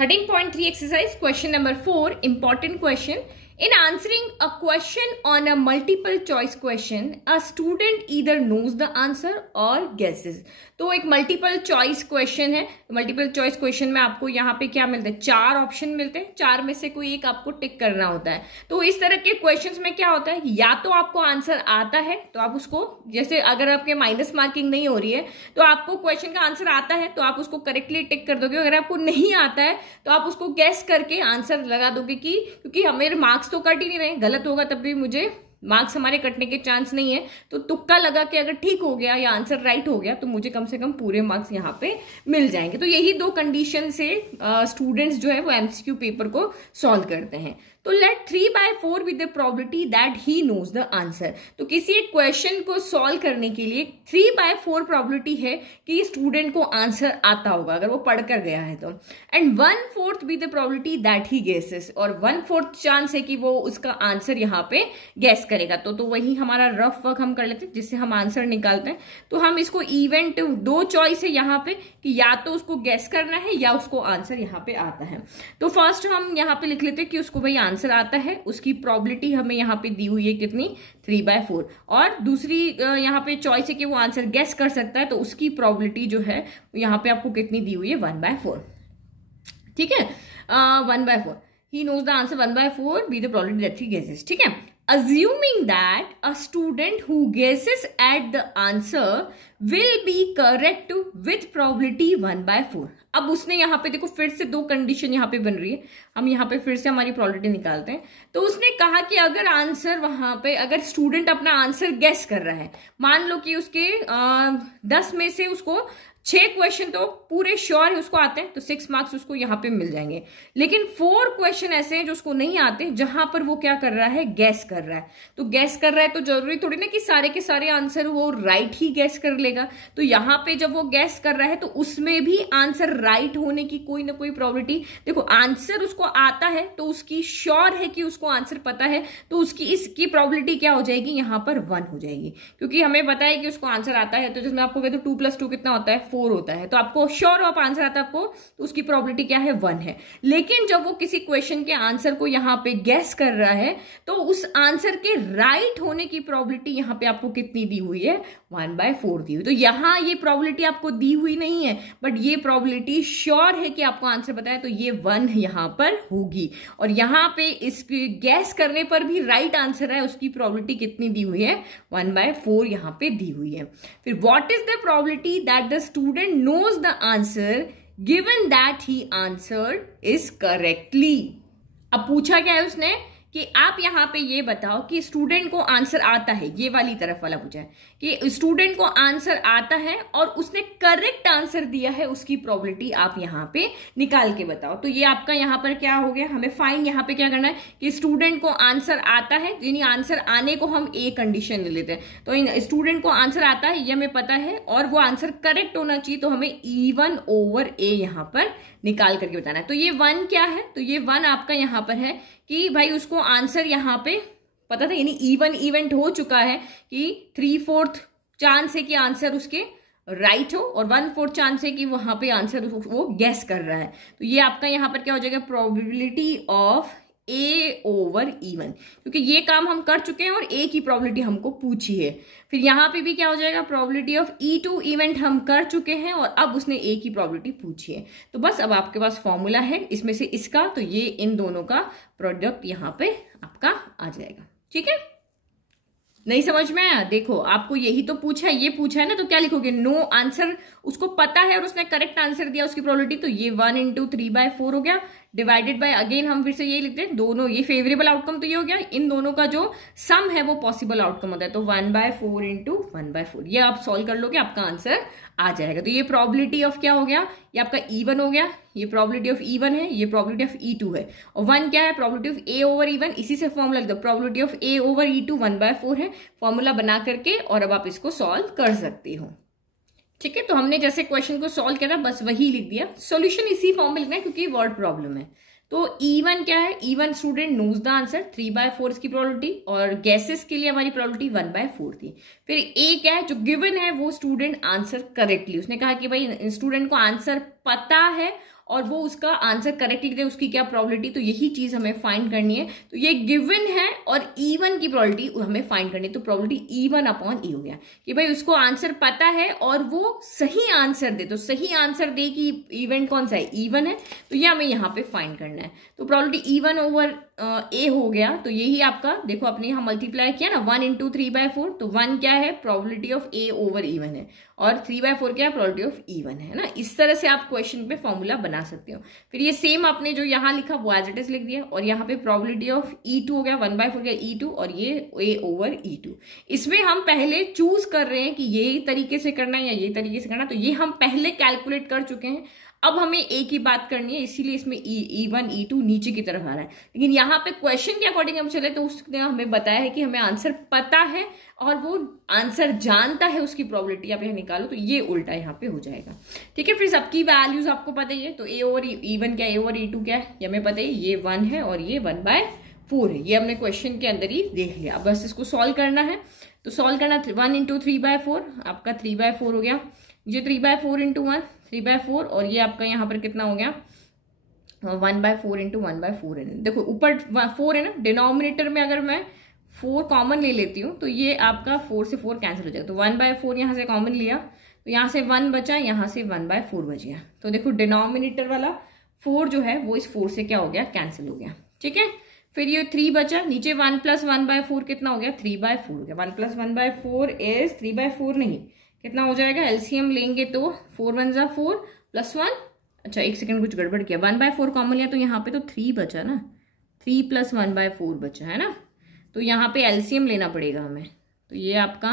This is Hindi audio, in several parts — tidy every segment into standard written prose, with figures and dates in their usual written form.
13.3 exercise question number 4 important question. In answering a question on a multiple choice question, a student either knows the answer or guesses. तो एक मल्टीपल चॉइस क्वेश्चन है. मल्टीपल चॉइस क्वेश्चन में आपको यहाँ पे क्या मिलता है, 4 ऑप्शन मिलते हैं. 4 में से कोई एक आपको टिक करना होता है. तो इस तरह के क्वेश्चंस में क्या होता है, या तो आपको आंसर आता है तो आप उसको, जैसे अगर आपके माइनस मार्किंग नहीं हो रही है तो आपको क्वेश्चन का आंसर आता है तो आप उसको करेक्टली टिक कर दोगे. अगर आपको नहीं आता है तो आप उसको गैस करके आंसर लगा दोगे कि क्योंकि हमें मार्क्स तो कट ही नहीं रहे, गलत होगा तब भी मुझे मार्क्स हमारे कटने के चांस नहीं है. तो तुक्का लगा के अगर ठीक हो गया या आंसर राइट हो गया तो मुझे कम से कम पूरे मार्क्स यहाँ पे मिल जाएंगे. तो यही 2 कंडीशन से स्टूडेंट्स जो है वो एमसीक्यू पेपर को सॉल्व करते हैं. तो let 3/4 with the probability that he knows the answer. तो किसी एक क्वेश्चन को सॉल्व करने के लिए 3/4 प्रोबेबिलिटी है कि स्टूडेंट को आंसर आता होगा अगर वो पढ़ कर गया है तो. And 1/4 with the probability that he guesses, और 1/4 चांस है कि वो उसका आंसर यहाँ पे गैस करेगा. तो वही हमारा रफ वर्क हम कर लेते हैं जिससे हम आंसर निकालते हैं. तो हम इसको इवेंट 2 चॉइस है यहाँ पे कि या तो उसको गैस करना है या उसको आंसर यहाँ पे आता है. तो फर्स्ट हम यहाँ पे लिख लेते हैं कि उसको भाई आंसर आता है. उसकी प्रोबेबिलिटी हमें यहाँ पे दी हुई है कितनी, 3/4. और दूसरी यहाँ पे चॉइस है कि वो आंसर गेस कर सकता है तो उसकी प्रोबेबिलिटी जो है यहाँ पे आपको कितनी दी हुई है, 1/4. ठीक है, 1/4. He knows the answer 1/4 be the probability that he guesses. ठीक है, assuming that a student who guesses at the answer will be correct with probability 1/4. अब उसने यहाँ पे देखो फिर से 2 कंडीशन यहाँ पे बन रही है. हम यहाँ पे फिर से हमारी प्रोबेबिलिटी निकालते हैं. तो उसने कहा कि अगर आंसर वहां पे, अगर स्टूडेंट अपना आंसर गेस कर रहा है, मान लो कि उसके 10 में से उसको 6 क्वेश्चन तो पूरे श्योर है उसको आते हैं तो 6 मार्क्स उसको यहाँ पे मिल जाएंगे. लेकिन 4 क्वेश्चन ऐसे हैं जो उसको नहीं आते, जहां पर वो क्या कर रहा है, गैस कर रहा है. तो गैस कर रहा है तो जरूरी थोड़ी ना कि सारे के सारे आंसर वो राइट ही गैस कर लेगा. तो यहाँ पे जब वो गैस कर रहा है तो उसमें भी आंसर राइट होने की कोई ना कोई प्रोबेबिलिटी. देखो आंसर उसको आता है तो उसकी श्योर है कि उसको आंसर पता है तो उसकी इसकी प्रोबेबिलिटी क्या हो जाएगी, यहाँ पर 1 हो जाएगी. क्योंकि हमें पता है कि उसको आंसर आता है. तो जिसमें आपको कहते 2 + 2 कितना होता है, 4 होता है. तो आपको श्योर ऑफ आंसर आता है आपको, तो उसकी प्रोबेबिलिटी क्या है, 1 है. लेकिन जब वो किसी क्वेश्चन के आंसर को यहाँ पे गैस कर रहा है तो उस आंसर के राइट होने की प्रोबेबिलिटी यहाँ पे आपको कितनी दी हुई है, 1/4 दी हुई. तो यहाँ ये प्रोबेबिलिटी आपको दी हुई नहीं है बट ये प्रोबेबिलिटी श्योर है कि आपको आंसर पता है तो ये 1 यहाँ पर होगी. और यहाँ पे इस गैस करने पर भी राइट आंसर है, उसकी प्रोबेबिलिटी कितनी दी हुई है, 1/4 यहाँ पे दी हुई है. फिर what is the probability that the student knows the answer given that he answered is correctly. अब पूछा क्या है उसने कि आप यहाँ पे ये बताओ कि स्टूडेंट को आंसर आता है, ये वाली तरफ वाला पूछा है कि स्टूडेंट को आंसर आता है और उसने करेक्ट आंसर दिया है, उसकी प्रोबेबिलिटी आप यहाँ पे निकाल के बताओ. तो ये आपका यहाँ पर क्या हो गया, हमें फाइंड यहाँ पे क्या करना है कि स्टूडेंट को आंसर आता है, यानी आंसर आने को हम ए कंडीशन ले लेते हैं. तो स्टूडेंट को आंसर आता है ये हमें पता है और वो आंसर करेक्ट होना चाहिए, तो हमें E1/A यहाँ पर निकाल करके बताना है. तो ये 1 क्या है, तो ये 1 आपका यहाँ पर है कि भाई उसको आंसर यहाँ पे पता था, यानी इवन इवेंट हो चुका है कि 3/4 चांस है कि आंसर उसके राइट हो और 1/4 चांस है कि वहां पे आंसर वो गैस कर रहा है. तो ये आपका यहाँ पर क्या हो जाएगा, प्रोबेबिलिटी ऑफ A/E1, क्योंकि ये काम हम कर चुके हैं और A की प्रोबेबिलिटी हमको पूछी है. फिर यहाँ पे भी क्या हो जाएगा, प्रोबेबिलिटी ऑफ E2 इवेंट हम कर चुके हैं और अब उसने A की प्रोबेबिलिटी पूछी है. तो बस अब आपके पास फॉर्मूला है इसमें से इसका, तो ये इन दोनों का प्रोडक्ट यहाँ पे आपका आ जाएगा. ठीक है, नहीं समझ में आया, देखो आपको यही तो पूछा है, ये पूछा है ना, तो क्या लिखोगे, नो आंसर उसको पता है और उसने करेक्ट आंसर दिया, उसकी प्रोबेबिलिटी, तो ये 1 × 3/4 हो गया, डिवाइडेड बाय अगेन हम फिर से यही लिखते हैं दोनों, ये फेवरेबल आउटकम तो ये हो गया, इन दोनों का जो सम है वो पॉसिबल आउटकम होता है, तो 1/4 × 1/4. ये आप सॉल्व कर लोगे आपका आंसर आ जाएगा. तो ये प्रोबेबिलिटी ऑफ क्या हो गया, ये आपका E1 हो गया, ये प्रोबेबिलिटी ऑफ E1 है, ये प्रोबेबिलिटी ऑफ E2 है, और 1 क्या है, प्रोबेबिलिटी ऑफ A/E1. इसी से फॉर्मूला लिख दो, प्रोबेबिलिटी ऑफ A/E2 1/4 है. फॉर्मूला बना करके और अब आप इसको सॉल्व कर सकते हो. ठीक है, तो हमने जैसे क्वेश्चन को सॉल्व किया था बस वही लिख दिया. सॉल्यूशन इसी फॉर्म में लिखना है क्योंकि वर्ड प्रॉब्लम है. तो E1 क्या है, E1 student knows the answer, 3/4 इसकी प्रोबेबिलिटी, और गैसेस के लिए हमारी प्रोबेबिलिटी 1/4 थी. फिर A क्या है, जो गिवन है वो स्टूडेंट आंसर करेक्टली, उसने कहा कि भाई स्टूडेंट को आंसर पता है और वो उसका आंसर करेक्टली दे, उसकी क्या प्रोबेबिलिटी, तो यही चीज हमें फाइंड करनी है। तो ये गिवन है और E1 की प्रोबेबिलिटी हमें फाइंड करनी है। तो प्रोबेबिलिटी E1/E हो गया कि भाई उसको आंसर पता है और वो सही आंसर दे। तो सही आंसर दे कि इवेंट कौन सा है, E1 है, तो ये हमें यहाँ पे फाइंड करना है। तो प्रोबेबिलिटी E1/A हो गया। तो यही आपका देखो अपने यहाँ मल्टीप्लाई किया ना, 1 × 3/4, तो 1 क्या है, प्रोबेबिलिटी ऑफ A/E1 है, और 3/4 क्या है, प्रोबेबिलिटी ऑफ E1 है ना। इस तरह से आप क्वेश्चन पे फॉर्मूला बना सकते हो। फिर ये सेम आपने जो यहाँ लिखा वो एज इट इज लिख दिया, और यहाँ पे प्रोबेबिलिटी ऑफ E2 हो गया, 1/4 गया E2, और ये A/E2। इसमें हम पहले चूज कर रहे हैं कि ये तरीके से करना है या ये तरीके से करना, तो ये हम पहले कैलकुलेट कर चुके हैं। अब हमें एक ही बात करनी है, इसीलिए इसमें E1 E2 नीचे की तरफ आ रहा है। लेकिन यहाँ पे क्वेश्चन के अकॉर्डिंग हम चले तो उसने हमें बताया है कि हमें आंसर पता है और वो आंसर जानता है, उसकी प्रोबेबिलिटी आप यहाँ निकालो, तो ये उल्टा यहाँ पे हो जाएगा। ठीक है, फिर सबकी वैल्यूज आपको पता ही है। तो A/E1 क्या है, A/E2 क्या है, ये हमें पता है, ये 1 है और ये 1/4 है। ये हमने क्वेश्चन के अंदर ही देख लिया। अब बस इसको सॉल्व करना है। तो सॉल्व करना 1 × 3/4, आपका 3/4 हो गया। ये 3/4 × 1 3/4, और ये आपका यहाँ पर कितना हो गया, 1/4 × 1/4 है। देखो ऊपर 4 है ना, डिनोमिनेटर में अगर मैं 4 कॉमन ले लेती हूँ तो ये आपका 4 से 4 कैंसिल हो जाएगा। तो 1/4 यहाँ से कॉमन लिया, तो यहाँ से 1 बचा, यहाँ से 1/4 बच गया। तो देखो डिनोमिनेटर वाला 4 जो है वो इस 4 से क्या हो गया, कैंसिल हो गया। ठीक है, फिर ये 3 बचा, नीचे 1 + 1/4 कितना हो गया, 3/4 हो गया। 1 + 1/4 इज 3/4 नहीं, कितना हो जाएगा, एलसीएम लेंगे तो 4 × 1 = 4 + 1, अच्छा एक सेकंड कुछ गड़बड़ किया, 1/4 कॉमन लिया तो यहाँ पे तो 3 बचा ना, 3 + 1/4 बचा है ना। तो यहाँ पे एलसीएम लेना पड़ेगा हमें। तो ये आपका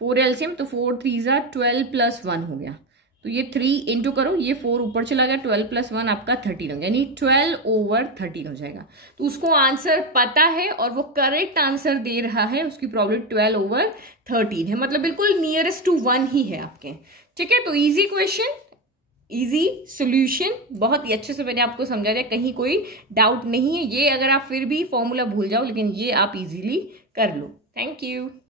4 एलसीएम, तो 4 × 3 = 12 + 1 हो गया। तो ये 3 इंटू करो, ये 4 ऊपर चला गया, 12 + 1 आपका 13 हो गया, यानी 12/13 हो जाएगा। तो उसको आंसर पता है और वो करेक्ट आंसर दे रहा है, उसकी प्रोबेबिलिटी 12/13 है, मतलब बिल्कुल नियरेस्ट टू 1 ही है आपके। ठीक है, तो इजी क्वेश्चन, इजी सॉल्यूशन, बहुत ही अच्छे से मैंने आपको समझा दिया, कहीं कोई डाउट नहीं है। ये अगर आप फिर भी फॉर्मूला भूल जाओ, लेकिन ये आप इजीली कर लो। Thank you.